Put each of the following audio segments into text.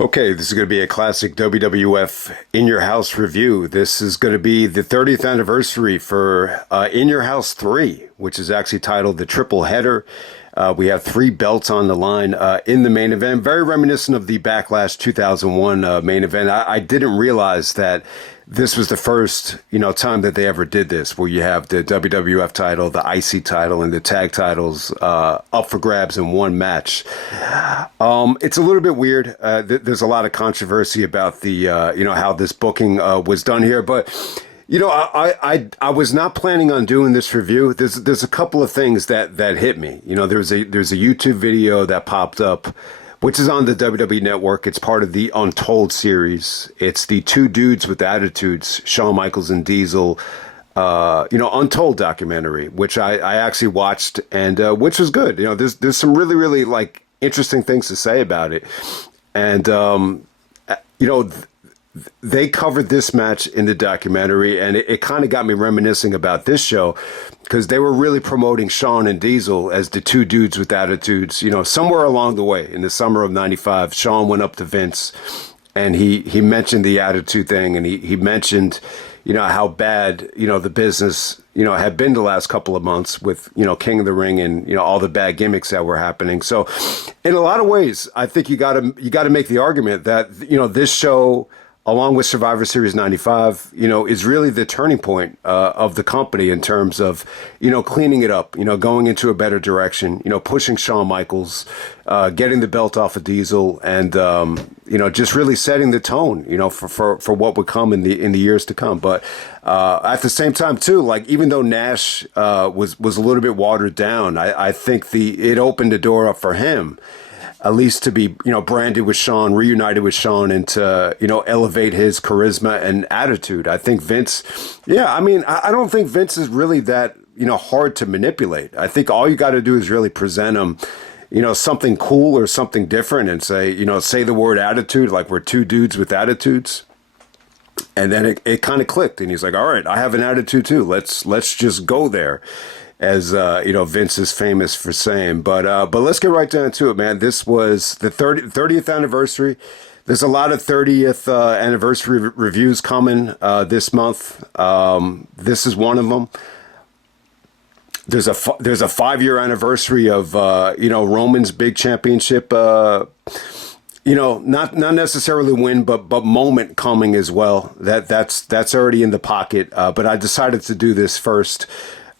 Okay, this is going to be a classic WWF In Your House review. This is going to be the 30th anniversary for In Your House 3, which is actually titled the Triple Header. We have three belts on the line in the main event, very reminiscent of the Backlash 2001 main event. I didn't realize that this was the first, time that they ever did this, where you have the WWF title, the IC title, and the tag titles up for grabs in one match. It's a little bit weird. There's a lot of controversy about the, how this booking was done here, but. I was not planning on doing this review. There's a couple of things that hit me. There's a YouTube video that popped up, which is on the WWE Network. It's part of the Untold series. It's the Two Dudes with Attitudes, Shawn Michaels and Diesel, Untold documentary, which I actually watched and which was good. There's some really, really like interesting things to say about it. And, they covered this match in the documentary, and it kind of got me reminiscing about this show because they were really promoting Shawn and Diesel as the two dudes with attitudes. Somewhere along the way in the summer of '95, Shawn went up to Vince and he mentioned the attitude thing, and he mentioned, how bad, the business, had been the last couple of months with, King of the Ring and, all the bad gimmicks that were happening. So in a lot of ways, I think you gotta make the argument that, this show, along with Survivor Series 95, is really the turning point of the company in terms of, cleaning it up, going into a better direction, pushing Shawn Michaels, getting the belt off of Diesel, and, just really setting the tone, for what would come in the years to come. But at the same time, too, like even though Nash was a little bit watered down, I think it opened the door up for him, at least to be, branded with Shawn, reunited with Shawn, and to, elevate his charisma and attitude. I think Vince, I don't think Vince is really that, hard to manipulate. I think all you got to do is really present him, something cool or something different and say, say the word attitude, like we're two dudes with attitudes. And then it kind of clicked, and he's like, all right, I have an attitude too. Let's just go there. As Vince is famous for saying, but let's get right down to it, man. This was the 30th anniversary. There's a lot of 30th anniversary reviews coming this month. This is one of them. There's a 5-year anniversary of Roman's big championship. Not necessarily win, but moment coming as well. That's already in the pocket. But I decided to do this first.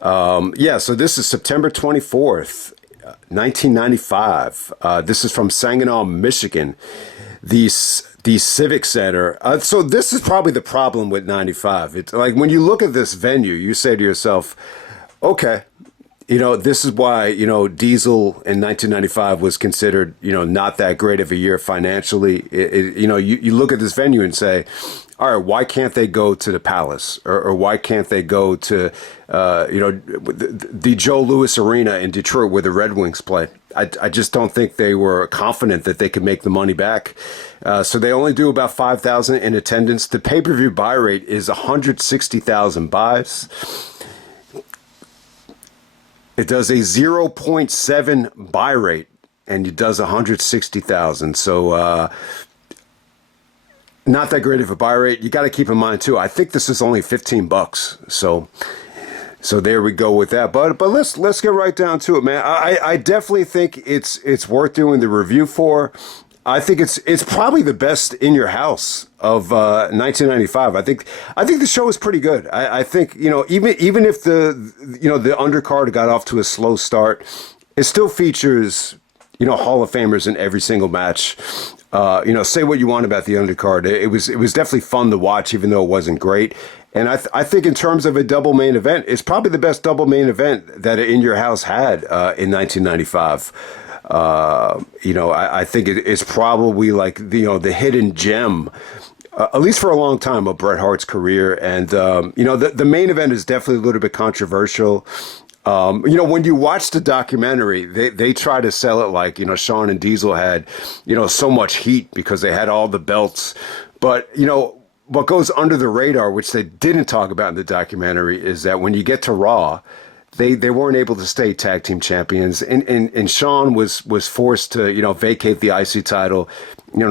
So this is September 24th, 1995. This is from Saginaw, Michigan, the Civic Center. So this is probably the problem with 95. It's like when you look at this venue, you say to yourself, okay, this is why, Diesel in 1995 was considered, not that great of a year financially. You look at this venue and say, all right, why can't they go to the Palace or why can't they go to, the Joe Louis Arena in Detroit where the Red Wings play? I just don't think they were confident that they could make the money back. So they only do about 5,000 in attendance. The pay-per-view buy rate is 160,000 buys. It does a 0.7 buy rate, and it does 160,000. So, not that great of a buy rate. You got to keep in mind too, I think this is only $15. So there we go with that. But let's get right down to it, man. I definitely think it's worth doing the review for. I think it's probably the best In Your House of 1995. I think the show is pretty good. I think even if the undercard got off to a slow start, it still features Hall of Famers in every single match. Say what you want about the undercard. It was definitely fun to watch, even though it wasn't great. And I think in terms of a double main event, it's probably the best double main event that In Your House had in 1995. I think it's probably like the hidden gem, at least for a long time, of Bret Hart's career. And the main event is definitely a little bit controversial. When you watch the documentary, they try to sell it like, Shawn and Diesel had, so much heat because they had all the belts. But, what goes under the radar, which they didn't talk about in the documentary, is that when you get to Raw, they weren't able to stay tag team champions, and Shawn was forced to vacate the IC title,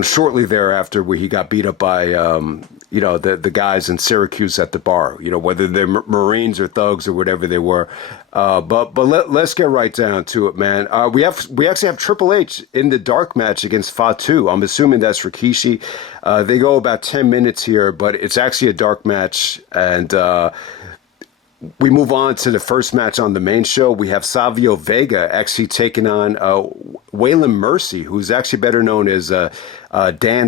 shortly thereafter, where he got beat up by the guys in Syracuse at the bar, whether they're Marines or thugs or whatever they were. But let's get right down to it, man. We actually have Triple H in the dark match against Fatu. I'm assuming that's Rikishi. They go about 10 minutes here, but it's actually a dark match, and we move on to the first match on the main show. We have Savio Vega actually taking on Waylon Mercy, who's actually better known as Dan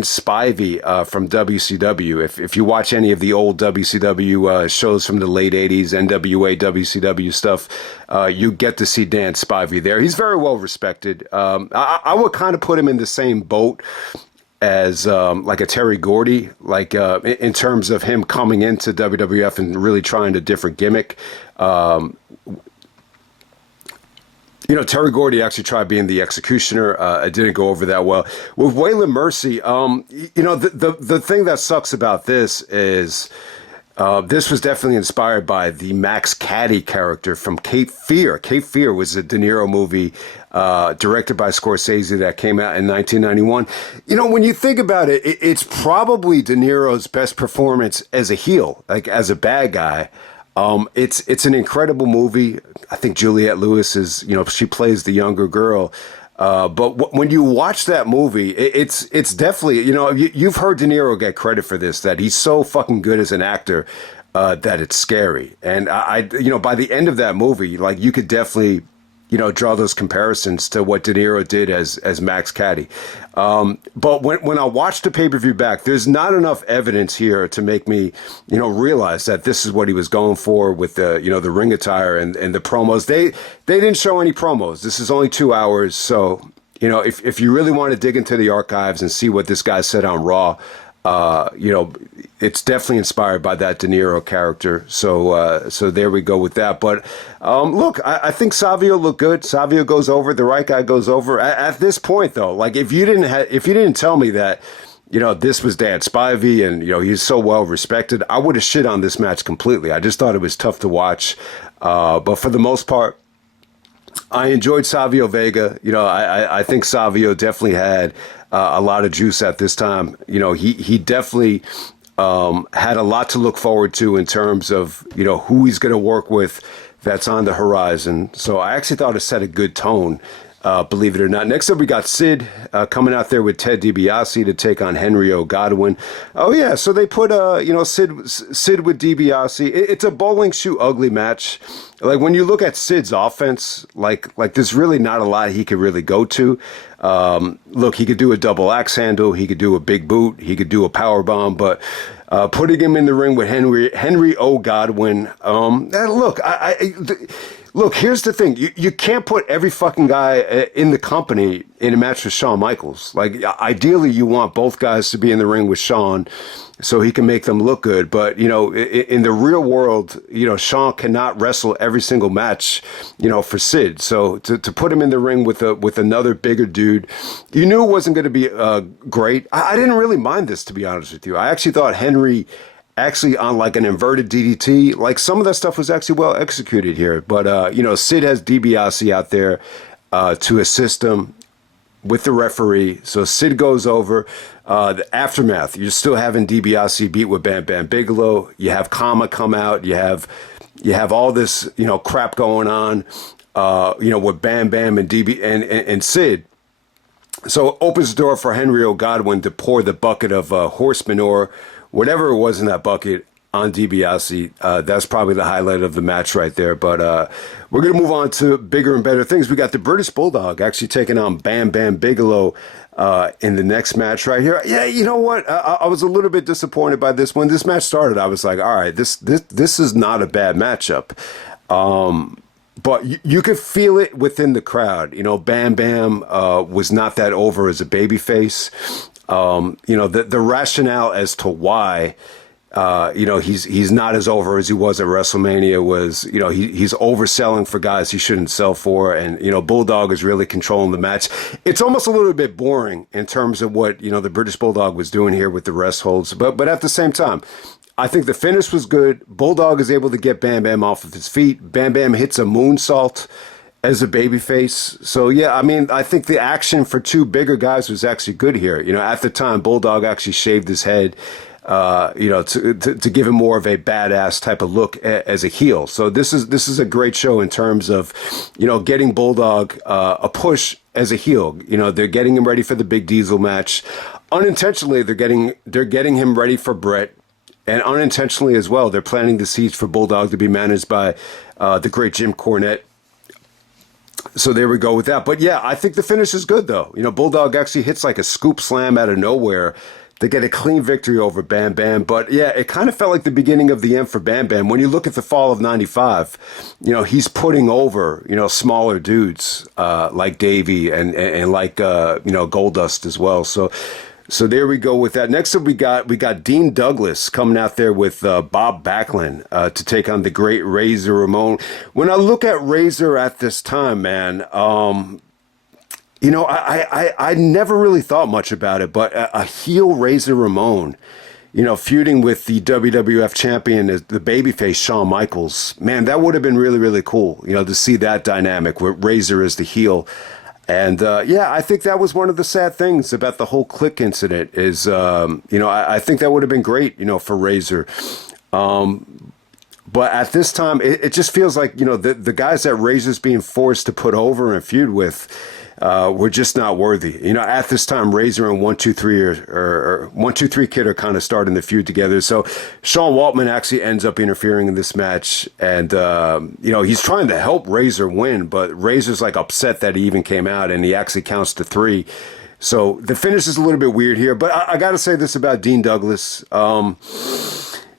Spivey from WCW. If you watch any of the old WCW shows from the late 80s, NWA, WCW stuff, you get to see Dan Spivey there. He's very well respected. I would kind of put him in the same boat as like a Terry Gordy, like in terms of him coming into WWF and really trying a different gimmick. Terry Gordy actually tried being the executioner. It didn't go over that well. With Waylon Mercy, the thing that sucks about this is this was definitely inspired by the Max Caddy character from Cape Fear. Cape Fear was a De Niro movie directed by Scorsese that came out in 1991. When you think about it, it's probably De Niro's best performance as a heel, like as a bad guy. It's an incredible movie. I think Juliette Lewis is, she plays the younger girl. But when you watch that movie, it's definitely, you've heard De Niro get credit for this, that he's so fucking good as an actor that it's scary. And I by the end of that movie, like you could definitely, draw those comparisons to what De Niro did as Max Caddy. But when I watched the pay-per-view back, there's not enough evidence here to make me, realize that this is what he was going for with the, the ring attire and the promos. They didn't show any promos. This is only 2 hours. So, if you really want to dig into the archives and see what this guy said on Raw, it's definitely inspired by that De Niro character. So there we go with that. But look, I think Savio looked good. Savio goes over. The right guy goes over. At this point, though, like if you didn't tell me that, this was Dan Spivey and he's so well respected, I would have shit on this match completely. I just thought it was tough to watch. But for the most part, I enjoyed Savio Vega. I think Savio definitely had a lot of juice at this time. He definitely had a lot to look forward to in terms of, who he's going to work with that's on the horizon. So I actually thought it set a good tone, believe it or not. Next up, we got Sid coming out there with Ted DiBiase to take on Henry O. Godwinn. Oh, yeah, so they put, Sid with DiBiase. It's a bowling shoe ugly match. Like, when you look at Sid's offense, like there's really not a lot he could really go to. Look, he could do a double axe handle. He could do a big boot. He could do a power bomb. But putting him in the ring with Henry O. Godwinn, look, here's the thing. You can't put every fucking guy in the company in a match with Shawn Michaels. Like, ideally, you want both guys to be in the ring with Shawn so he can make them look good. But, in the real world, Shawn cannot wrestle every single match, for Sid. So to put him in the ring with another bigger dude, you knew it wasn't going to be great. I didn't really mind this, to be honest with you. I actually thought Henry actually on like an inverted DDT, like some of that stuff was actually well executed here. But, Sid has DiBiase out there to assist him with the referee. So Sid goes over. The aftermath, you're still having DiBiase beat with Bam Bam Bigelow. You have Kama come out. You have all this, crap going on, with Bam Bam and and Sid. So it opens the door for Henry O. Godwinn to pour the bucket of horse manure, whatever it was in that bucket, on DiBiase. That's probably the highlight of the match right there. But we're going to move on to bigger and better things. We got the British Bulldog actually taking on Bam Bam Bigelow in the next match right here. Yeah, you know what? I was a little bit disappointed by this. When this match started, I was like, all right, this is not a bad matchup. But you could feel it within the crowd. Bam Bam was not that over as a babyface. The rationale as to why, he's not as over as he was at WrestleMania was, he's overselling for guys he shouldn't sell for. And, Bulldog is really controlling the match. It's almost a little bit boring in terms of what, the British Bulldog was doing here with the rest holds. But at the same time, I think the finish was good. Bulldog is able to get Bam Bam off of his feet. Bam Bam hits a moonsault as a babyface. So, yeah, I mean, I think the action for two bigger guys was actually good here. You know, at the time, Bulldog actually shaved his head, to give him more of a badass type of look as a heel. So this is a great show in terms of, getting Bulldog a push as a heel. You know, they're getting him ready for the Big Diesel match. Unintentionally, they're getting him ready for Bret. And unintentionally as well, they're planting the seeds for Bulldog to be managed by the great Jim Cornette. So there we go with that. But yeah, I think the finish is good though. You know, Bulldog actually hits like a scoop slam out of nowhere. They get a clean victory over Bam Bam. But yeah, it kind of felt like the beginning of the end for Bam Bam. When you look at the fall of '95, he's putting over, smaller dudes like Davey and like, Goldust as well. So there we go with that. Next up, we got Dean Douglas coming out there with Bob Backlund to take on the great Razor Ramon. When I look at Razor at this time, man, I never really thought much about it, but a heel Razor Ramon, feuding with the WWF champion, the babyface Shawn Michaels, man, that would have been really, really cool, to see that dynamic where Razor is the heel. And, I think that was one of the sad things about the whole Click incident is, I think that would have been great, for Razor. But at this time, it just feels like, the guys that Razor's being forced to put over and feud with were just not worthy. At this time, Razor and 123 or 123 Kid are kind of starting the feud together. So Sean Waltman actually ends up interfering in this match. And, he's trying to help Razor win, but Razor's like upset that he even came out and he actually counts to 3. So the finish is a little bit weird here. But I got to say this about Dean Douglas.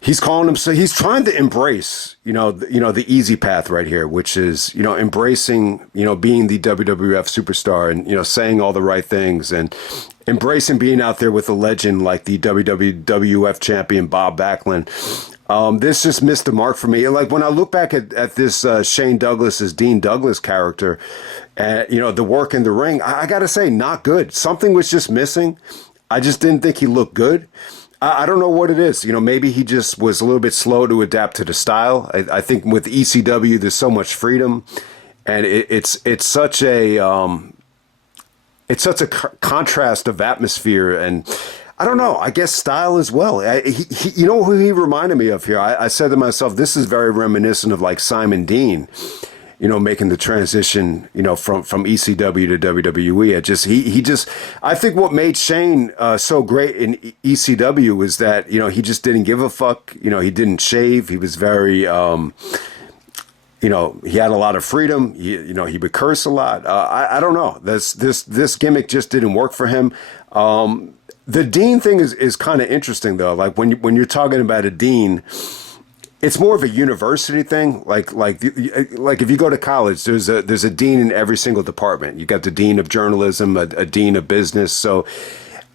He's calling him, so he's trying to embrace, the easy path right here, which is, embracing, being the WWF superstar and, saying all the right things and embracing being out there with a legend like the WWF champion Bob Backlund. This just missed the mark for me. Like when I look back at this Shane Douglas as Dean Douglas character, the work in the ring, I got to say, not good. Something was just missing. I just didn't think he looked good. I don't know what it is. Maybe he just was a little bit slow to adapt to the style. I think with ECW, there's so much freedom, and it's such a contrast of atmosphere, and I don't know. I guess style as well. You know who he reminded me of here? I said to myself, this is very reminiscent of like Simon Dean. Making the transition, from ECW to WWE. I think what made Shane so great in ECW was that, he just didn't give a fuck. He didn't shave. He was very, he had a lot of freedom. He would curse a lot. I don't know. This gimmick just didn't work for him. The Dean thing is kind of interesting though. Like when you're talking about a Dean, it's more of a university thing. Like if you go to college, there's a dean in every single department. You got the dean of journalism, a dean of business. So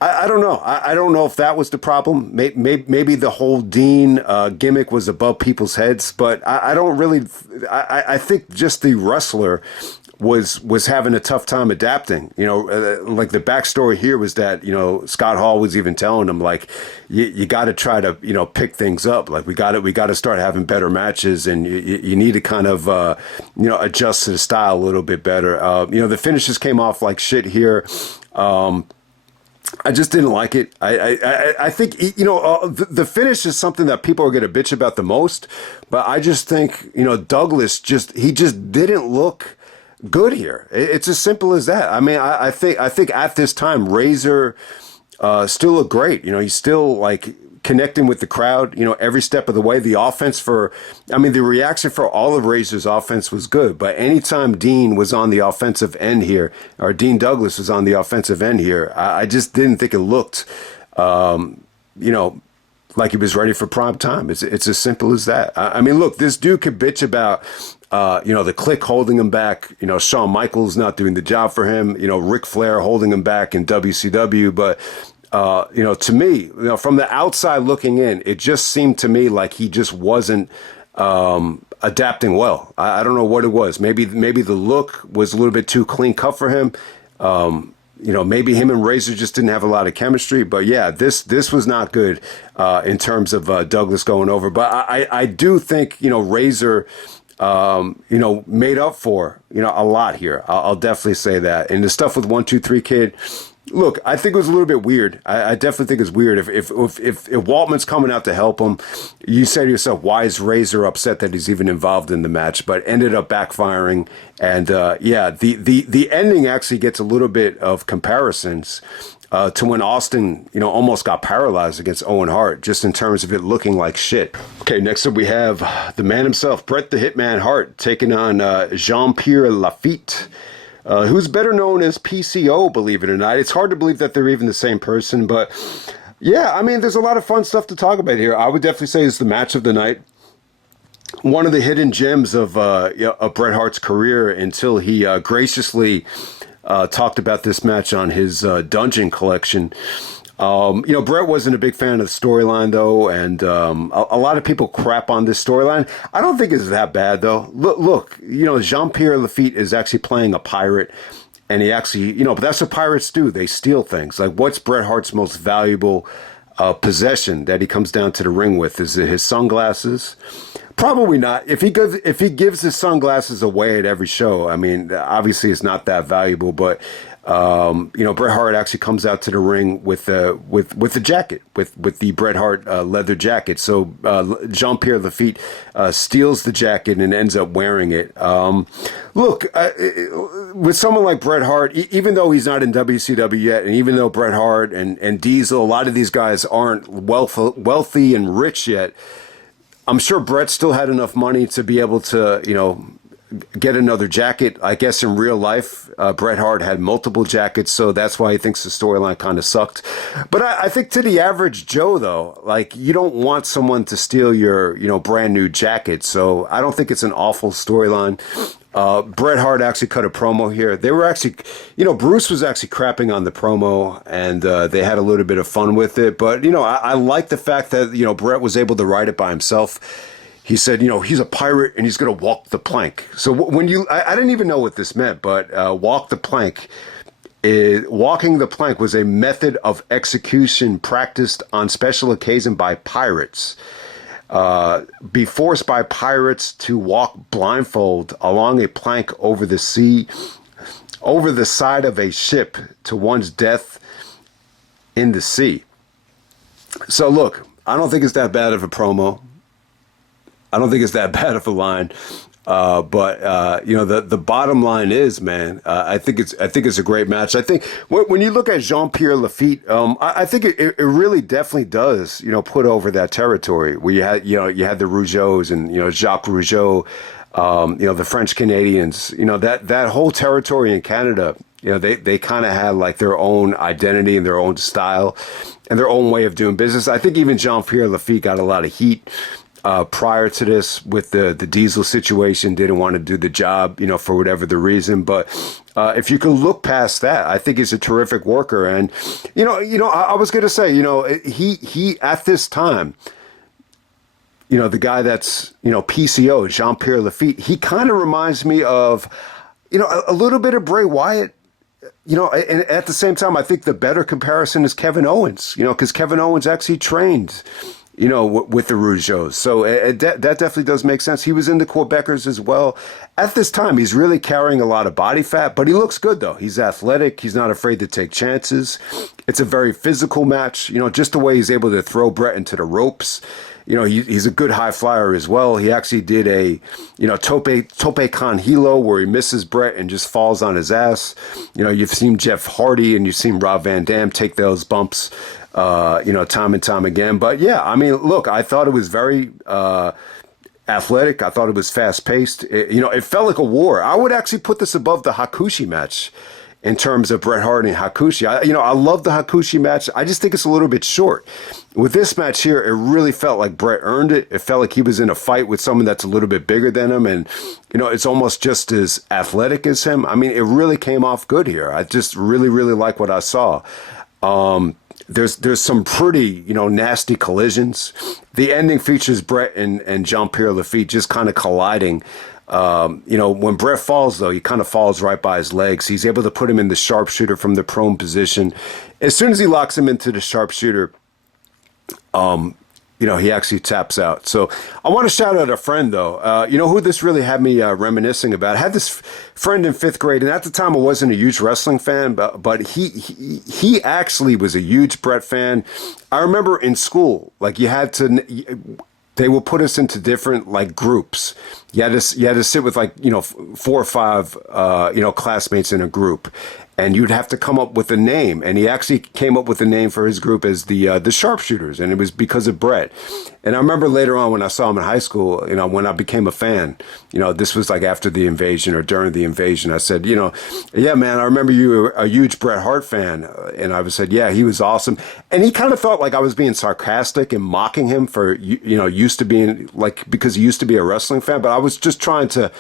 I don't know. I don't know if that was the problem. Maybe the whole dean gimmick was above people's heads, but I don't really. I think just the wrestler was having a tough time adapting. Like the backstory here was that, Scott Hall was even telling him like, you got to try to, pick things up. Like we got to start having better matches and you need to kind of, adjust to the style a little bit better. The finishes came off like shit here. I just didn't like it. I think, the finish is something that people are going to bitch about the most, but I just think, Douglas he just didn't look good here. It's as simple as that. I mean, I think at this time, Razor still looked great. He's still like connecting with the crowd, every step of the way. The reaction for all of Razor's offense was good, but anytime Dean was on the offensive end here, or Dean Douglas was on the offensive end here, I just didn't think it looked, like he was ready for prime time. It's as simple as that. I mean, look, this dude could bitch about, the Click holding him back, Shawn Michaels not doing the job for him, Ric Flair holding him back in WCW. But, to me, from the outside looking in, it just seemed to me like he just wasn't adapting well. I don't know what it was. Maybe the look was a little bit too clean cut for him. maybe him and Razor just didn't have a lot of chemistry. But yeah, this was not good in terms of Douglas going over. But I do think, Razor, made up for, a lot here. I'll definitely say that. And the stuff with 1, 2, 3 Kid, look, I think it was a little bit weird. I definitely think it's weird. If Waltman's coming out to help him, you say to yourself, why is Razor upset that he's even involved in the match? But ended up backfiring. And the ending actually gets a little bit of comparisons to when Austin, almost got paralyzed against Owen Hart, just in terms of it looking like shit. Okay, next up we have the man himself, Bret the Hitman Hart, taking on Jean-Pierre Lafitte. Who's better known as PCO, believe it or not. It's hard to believe that they're even the same person, but yeah, I mean, there's a lot of fun stuff to talk about here. I would definitely say it's the match of the night. One of the hidden gems of Bret Hart's career until he graciously talked about this match on his Dungeon collection. Bret wasn't a big fan of the storyline, though, and a lot of people crap on this storyline. I don't think it's that bad, though. Look, Jean-Pierre Lafitte is actually playing a pirate, and he actually, but that's what pirates do. They steal things. Like, what's Bret Hart's most valuable possession that he comes down to the ring with? Is it his sunglasses? Probably not. If he gives his sunglasses away at every show, I mean, obviously it's not that valuable, but Bret Hart actually comes out to the ring with the jacket, with the Bret Hart leather jacket. So Jean-Pierre Lafitte steals the jacket and ends up wearing it. Look, with someone like Bret Hart, even though he's not in WCW yet, and even though Bret Hart and Diesel, a lot of these guys aren't wealthy and rich yet, I'm sure Bret still had enough money to be able to, get another jacket. I guess in real life, Bret Hart had multiple jackets, so that's why he thinks the storyline kind of sucked. But I think to the average Joe, though, like, you don't want someone to steal your, brand new jacket. So I don't think it's an awful storyline. Bret Hart actually cut a promo here. They were actually, Bruce was actually crapping on the promo, and they had a little bit of fun with it. But, I like the fact that, Bret was able to write it by himself. He said, he's a pirate and he's going to walk the plank. So when I didn't even know what this meant, but walk the plank. Walking the plank was a method of execution practiced on special occasion by pirates. Be forced by pirates to walk blindfold along a plank over the sea, over the side of a ship to one's death in the sea. So look, I don't think it's that bad of a promo. I don't think it's that bad of a line, but the bottom line is, man, I think it's a great match. I think when you look at Jean-Pierre Lafitte, I think it really definitely does, put over that territory where you had the Rougeaus and Jacques Rougeau, the French Canadians, that whole territory in Canada. They kind of had like their own identity and their own style and their own way of doing business. I think even Jean-Pierre Lafitte got a lot of heat prior to this with the Diesel situation, didn't want to do the job, for whatever the reason. But if you can look past that, I think he's a terrific worker. And, I was going to say, he at this time, the guy that's, PCO, Jean-Pierre Lafitte, he kind of reminds me of, a little bit of Bray Wyatt. And at the same time, I think the better comparison is Kevin Owens, because Kevin Owens actually trained with the Rougeaus. So that definitely does make sense. He was in the Quebecers as well. At this time, he's really carrying a lot of body fat, but he looks good, though. He's athletic. He's not afraid to take chances. It's a very physical match. Just the way he's able to throw Bret into the ropes. He's a good high flyer as well. He actually did a, tope con hilo where he misses Bret and just falls on his ass. You've seen Jeff Hardy and you've seen Rob Van Dam take those bumps time and time again. But yeah, I mean, look, I thought it was very athletic. I thought it was fast paced. It felt like a war. I would actually put this above the Hakushi match in terms of Bret Hart and Hakushi. I love the Hakushi match. I just think it's a little bit short. With this match here, it really felt like Bret earned it. It felt like he was in a fight with someone that's a little bit bigger than him. And, it's almost just as athletic as him. I mean, it really came off good here. I just really, really like what I saw. There's some pretty, nasty collisions. The ending features Bret and Jean-Pierre Lafitte just kind of colliding When Bret falls, though, he kind of falls right by his legs. He's able to put him in the sharpshooter from the prone position. As soon as he locks him into the sharpshooter, he actually taps out. So I want to shout out a friend, though. Who this really had me reminiscing about? I had this friend in fifth grade, and at the time I wasn't a huge wrestling fan, but he actually was a huge Bret fan. I remember in school, like they will put us into different like groups. You had to sit with 4 or 5 classmates in a group, and you'd have to come up with a name. And he actually came up with a name for his group as the Sharpshooters, and it was because of Bret. And I remember later on when I saw him in high school, when I became a fan, this was like after the invasion or during the invasion. I said, yeah, man, I remember you were a huge Bret Hart fan, and I said, yeah, he was awesome. And he kind of thought like I was being sarcastic and mocking him for used to being because he used to be a wrestling fan, but I was just trying to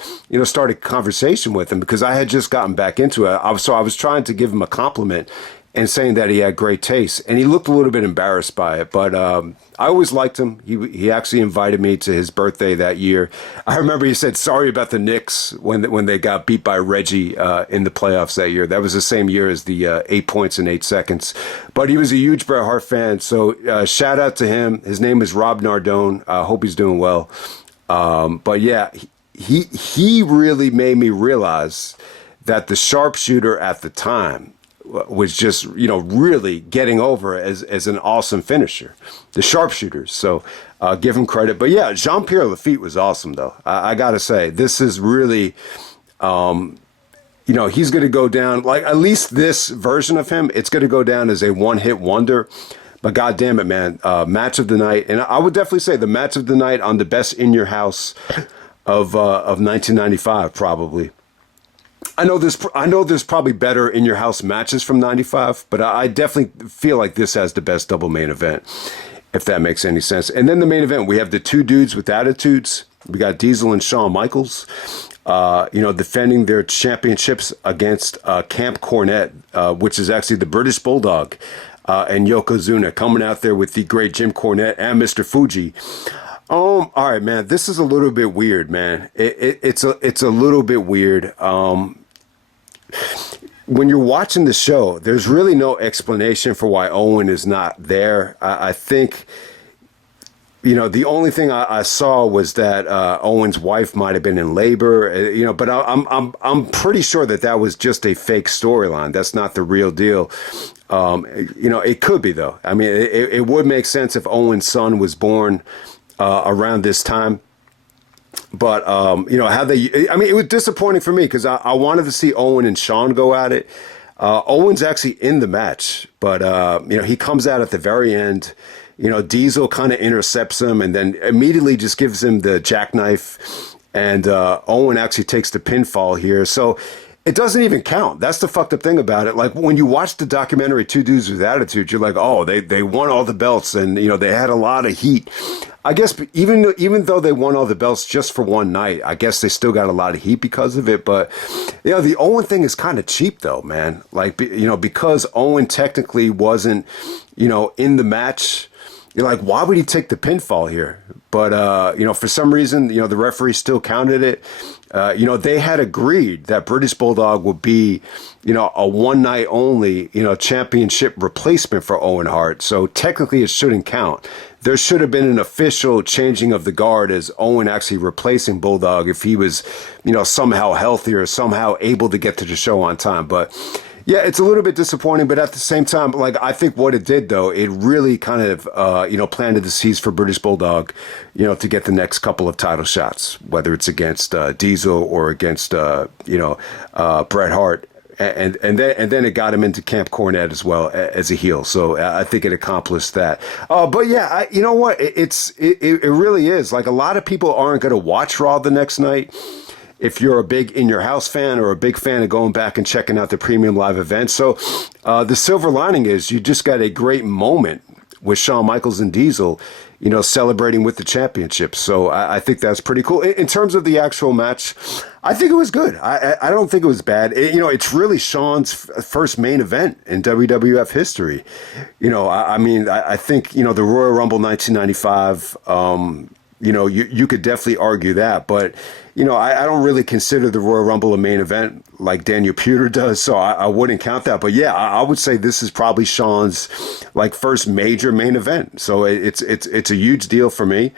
start a conversation with him because I had just gotten back into it. So I was trying to give him a compliment and saying that he had great taste, and he looked a little bit embarrassed by it, but I always liked him. He actually invited me to his birthday that year. I remember he said sorry about the Knicks when they got beat by Reggie in the playoffs that year. That was the same year as the 8 points in 8 seconds. But he was a huge Bret Hart fan, so shout out to him. His name is Rob Nardone. I hope he's doing well. But yeah, he really made me realize that the sharpshooter at the time was just, really getting over as an awesome finisher, the sharpshooters. So give him credit. But yeah, Jean-Pierre Lafitte was awesome, though. I got to say, this is really, he's going to go down, like at least this version of him, it's going to go down as a one-hit wonder. But God damn it, man, match of the night. And I would definitely say the match of the night on the best In Your House of 1995, probably. I know there's probably better In Your House matches from 95, but I definitely feel like this has the best double main event, if that makes any sense. And then the main event, we have the two dudes with attitudes. We got Diesel and Shawn Michaels, defending their championships against Camp Cornette, which is actually the British Bulldog, and Yokozuna coming out there with the great Jim Cornette and Mr. Fuji. All right, man, this is a little bit weird, man. It's a little bit weird. When you're watching the show, there's really no explanation for why Owen is not there. I think, the only thing I saw was that Owen's wife might have been in labor, but I'm pretty sure that was just a fake storyline. That's not the real deal. It could be, though. I mean, it would make sense if Owen's son was born around this time. But, it was disappointing for me because I wanted to see Owen and Shawn go at it. Owen's actually in the match, but, he comes out at the very end. Diesel kind of intercepts him and then immediately just gives him the jackknife. And Owen actually takes the pinfall here. So it doesn't even count. That's the fucked up thing about it. Like when you watch the documentary Two Dudes with Attitude, you're like, oh, they won all the belts and, they had a lot of heat. I guess even though they won all the belts just for one night, I guess they still got a lot of heat because of it. But, the Owen thing is kind of cheap, though, man. Like, because Owen technically wasn't, in the match, you're like, why would he take the pinfall here? But, for some reason, the referee still counted it. They had agreed that British Bulldog would be, a one night only, championship replacement for Owen Hart. So technically it shouldn't count. There should have been an official changing of the guard as Owen actually replacing Bulldog if he was, somehow healthy or somehow able to get to the show on time. But yeah, it's a little bit disappointing, but at the same time, like, I think what it did, though, it really kind of, planted the seeds for British Bulldog, to get the next couple of title shots, whether it's against Diesel or against, Bret Hart. And then it got him into Camp Cornette as well as a heel. So I think it accomplished that. But yeah, you know what? It really is. Like, a lot of people aren't going to watch Raw the next night. If you're a big In Your House fan or a big fan of going back and checking out the premium live event. So the silver lining is you just got a great moment with Shawn Michaels and Diesel, celebrating with the championship. So I think that's pretty cool. In terms of the actual match, I think it was good. I don't think it was bad. It's really Shawn's first main event in WWF history. I think, the Royal Rumble 1995, you could definitely argue that. But I don't really consider the Royal Rumble a main event like Daniel Puder does, so I wouldn't count that. But yeah, I would say this is probably Shawn's like first major main event. So it's a huge deal for me.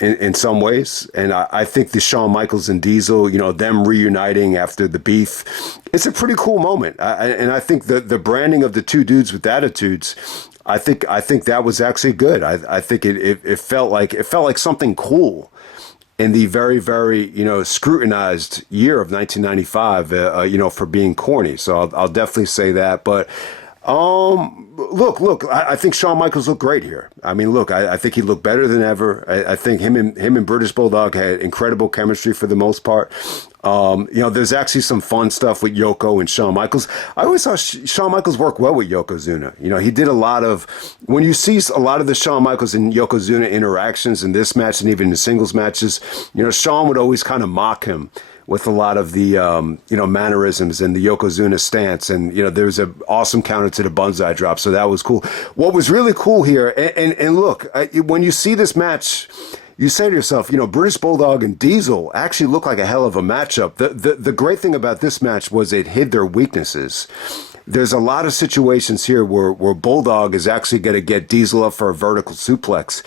In some ways. And I think the Shawn Michaels and Diesel, them reuniting after the beef, it's a pretty cool moment. And I think the branding of the two dudes with attitudes, I think that was actually good. I think it felt like something cool in the very, very, scrutinized year of 1995, for being corny. So I'll definitely say that. But look, I think Shawn Michaels looked great here. I mean, look, I think he looked better than ever. I think him and British Bulldog had incredible chemistry for the most part. There's actually some fun stuff with Yoko and Shawn Michaels. I always saw Shawn Michaels work well with Yokozuna. He did a lot of, when you see a lot of the Shawn Michaels and Yokozuna interactions in this match and even in singles matches, Shawn would always kind of mock him with a lot of the, mannerisms and the Yokozuna stance. And, there was an awesome counter to the Banzai drop. So that was cool. What was really cool here, and look, when you see this match, you say to yourself, British Bulldog and Diesel actually look like a hell of a matchup. The great thing about this match was it hid their weaknesses. There's a lot of situations here where Bulldog is actually going to get Diesel up for a vertical suplex.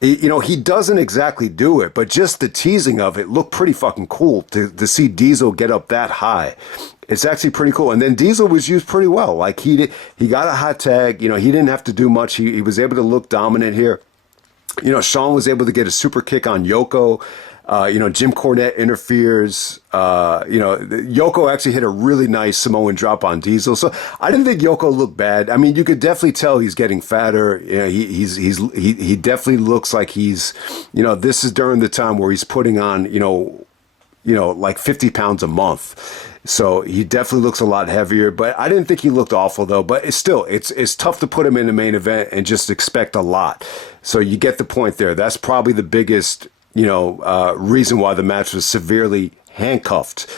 He doesn't exactly do it, but just the teasing of it looked pretty fucking cool to see Diesel get up that high. It's actually pretty cool. And then Diesel was used pretty well. Like he got a hot tag. He didn't have to do much. He was able to look dominant here. Shawn was able to get a super kick on Yoko. Jim Cornette interferes. Yoko actually hit a really nice Samoan drop on Diesel. So I didn't think Yoko looked bad. I mean, you could definitely tell he's getting fatter. He definitely looks like he's, this is during the time where he's putting on, like 50 pounds a month. So he definitely looks a lot heavier, but I didn't think he looked awful though. But it's tough to put him in the main event and just expect a lot. So you get the point there. That's probably the biggest, reason why the match was severely handcuffed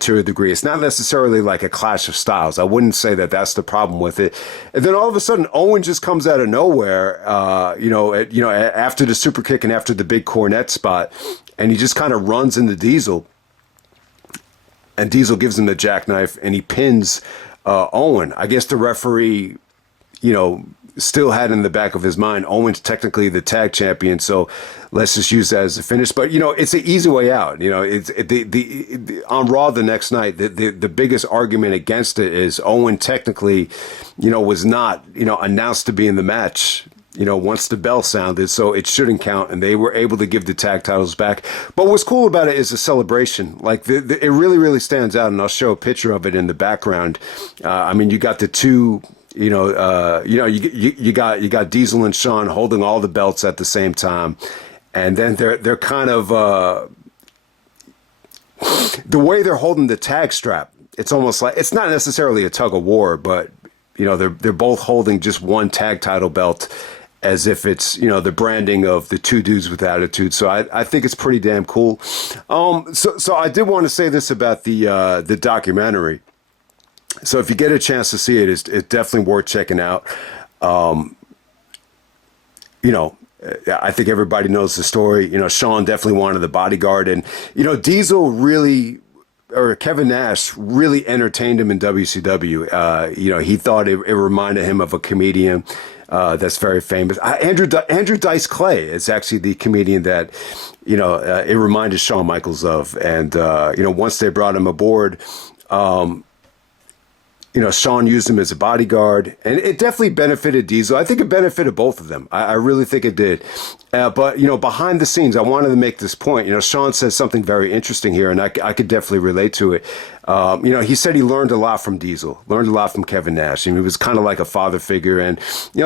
to a degree. It's not necessarily like a clash of styles. I wouldn't say that that's the problem with it. And then all of a sudden, Owen just comes out of nowhere, after the super kick and after the big Cornette spot, and he just kind of runs into Diesel. And Diesel gives him the jackknife, and he pins Owen. I guess the referee, still had in the back of his mind, Owen's technically the tag champion, so let's just use that as a finish. But it's an easy way out. It's on Raw the next night. The biggest argument against it is Owen technically, was not announced to be in the match. Once the bell sounded, so it shouldn't count, and they were able to give the tag titles back. But what's cool about it is the celebration. Like it really, really stands out, and I'll show a picture of it in the background. You got the two. You got Diesel and Shawn holding all the belts at the same time, and then they're kind of the way they're holding the tag strap. It's almost like it's not necessarily a tug of war, but they're both holding just one tag title belt, as if it's the branding of the two dudes with attitude. So I think it's pretty damn cool. So I did want to say this about the documentary. So if you get a chance to see it, it's definitely worth checking out. I think everybody knows the story. Shawn definitely wanted the bodyguard, and Diesel really, or Kevin Nash really entertained him in WCW. He thought it reminded him of a comedian that's very famous. Andrew Dice Clay is actually the comedian that it reminded Shawn Michaels of, and once they brought him aboard. Shawn used him as a bodyguard, and it definitely benefited Diesel. I think it benefited both of them. I really think it did. But behind the scenes, I wanted to make this point. Shawn says something very interesting here, and I could definitely relate to it. He said he learned a lot from Diesel, learned a lot from Kevin Nash. He was kind of like a father figure, and,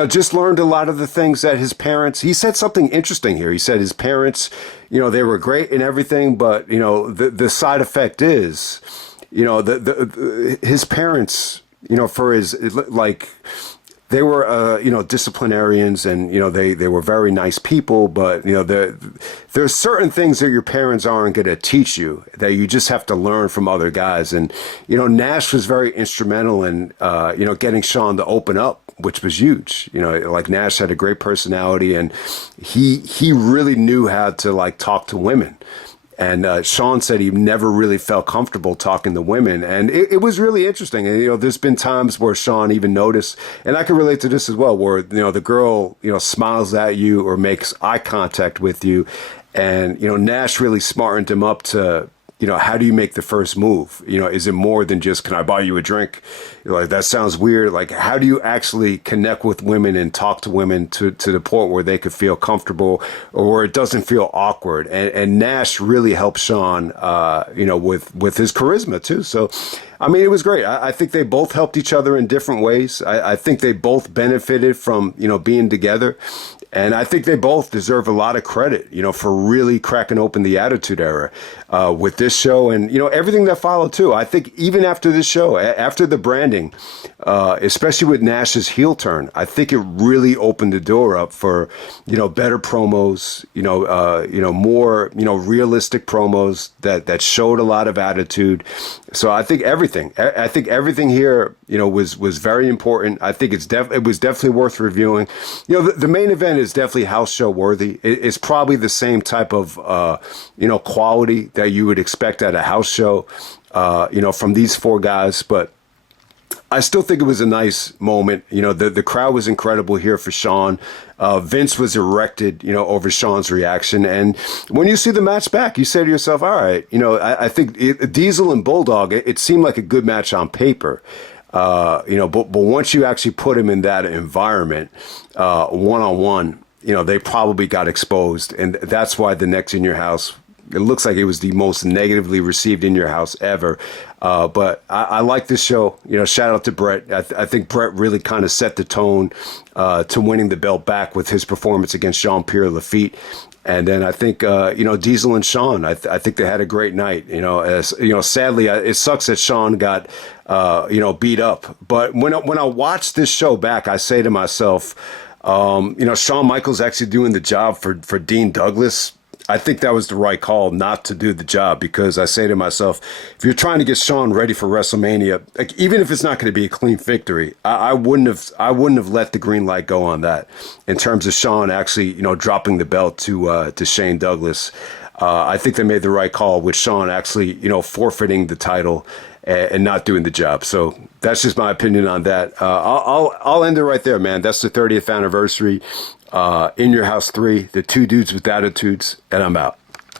just learned a lot of the things that his parents, he said something interesting here. He said his parents, they were great and everything, but, the side effect is, his parents, for his, like, they were, disciplinarians, and, they were very nice people, but, there's certain things that your parents aren't going to teach you that you just have to learn from other guys. And, Nash was very instrumental in, getting Shawn to open up, which was huge. Like Nash had a great personality, and he really knew how to, like, talk to women. And Shawn said he never really felt comfortable talking to women. And it was really interesting. And, there's been times where Shawn even noticed, and I can relate to this as well, where, the girl, smiles at you or makes eye contact with you. And, Nash really smartened him up to, how do you make the first move? Is it more than just, can I buy you a drink? Like, that sounds weird. Like, how do you actually connect with women and talk to women to the point where they could feel comfortable or where it doesn't feel awkward? And Nash really helped Shawn, with his charisma too. So, I mean, it was great. I think they both helped each other in different ways. I think they both benefited from, being together. And I think they both deserve a lot of credit, for really cracking open the Attitude Era with this show and, everything that followed too. I think even after this show, after the branding, especially with Nash's heel turn, I think it really opened the door up for, better promos, more, realistic promos that showed a lot of attitude. So I think everything here, was very important. I think it was definitely worth reviewing. The main event is definitely house show worthy. It's probably the same type of, quality that you would expect at a house show, from these four guys. But I still think it was a nice moment. The crowd was incredible here for Shawn. Vince was erected, over Shawn's reaction. And when you see the match back, you say to yourself, all right, I think Diesel and Bulldog, it seemed like a good match on paper. But once you actually put him in that environment, one-on-one, they probably got exposed. And that's why the next In Your House, it looks like it was the most negatively received In Your House ever. But I like this show. Shout out to Bret. I think Bret really kind of set the tone to winning the belt back with his performance against Jean-Pierre Lafitte. And then I think, Diesel and Shawn, I think they had a great night. Sadly, it sucks that Shawn got, beat up. But when I watch this show back, I say to myself, Shawn Michaels actually doing the job for Dean Douglas. I think that was the right call not to do the job, because I say to myself, if you're trying to get Shawn ready for WrestleMania, like, even if it's not going to be a clean victory, I wouldn't have let the green light go on that in terms of Shawn actually, dropping the belt to Shane Douglas. I think they made the right call with Shawn actually, forfeiting the title and not doing the job. So that's just my opinion on that. I'll end it right there, man. That's the 30th anniversary. In Your House 3, the two dudes with attitudes, and I'm out.